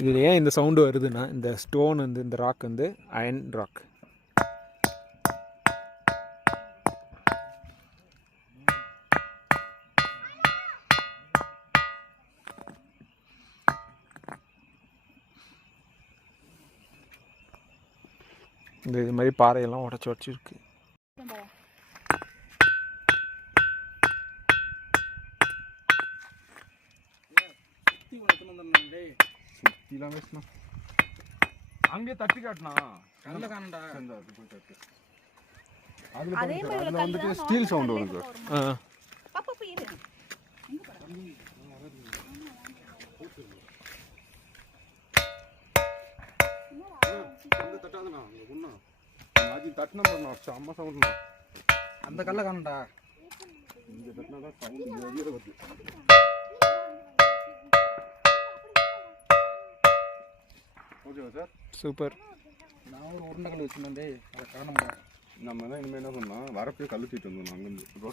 இதில் ஏன் இந்த சவுண்டு வருதுன்னா இந்த ஸ்டோன் வந்து இந்த ராக் வந்து அயன் ராக். இது மாதிரி பாறையெல்லாம் உடச்சி உடச்சிருக்கு. அங்கே தட்டி காட்டினா கல்ல காணண்டா. அதுல வந்துட்டு ஸ்டீல் சவுண்ட் வருது. அம்மா சவுண்ட் அந்த கல்ல காணண்டா. இங்க தட்டினா சவுண்ட் வருது. ஓகேவா சார்? சூப்பர். நான் ஒரு உருண்டை கல் வச்சுருந்தேன், அதை காண முடியாது. நம்ம தான் இனிமேல் என்ன பண்ணலாம், வரப்பே கல் தூக்கிட்டு வந்தோம் அங்கேருந்து.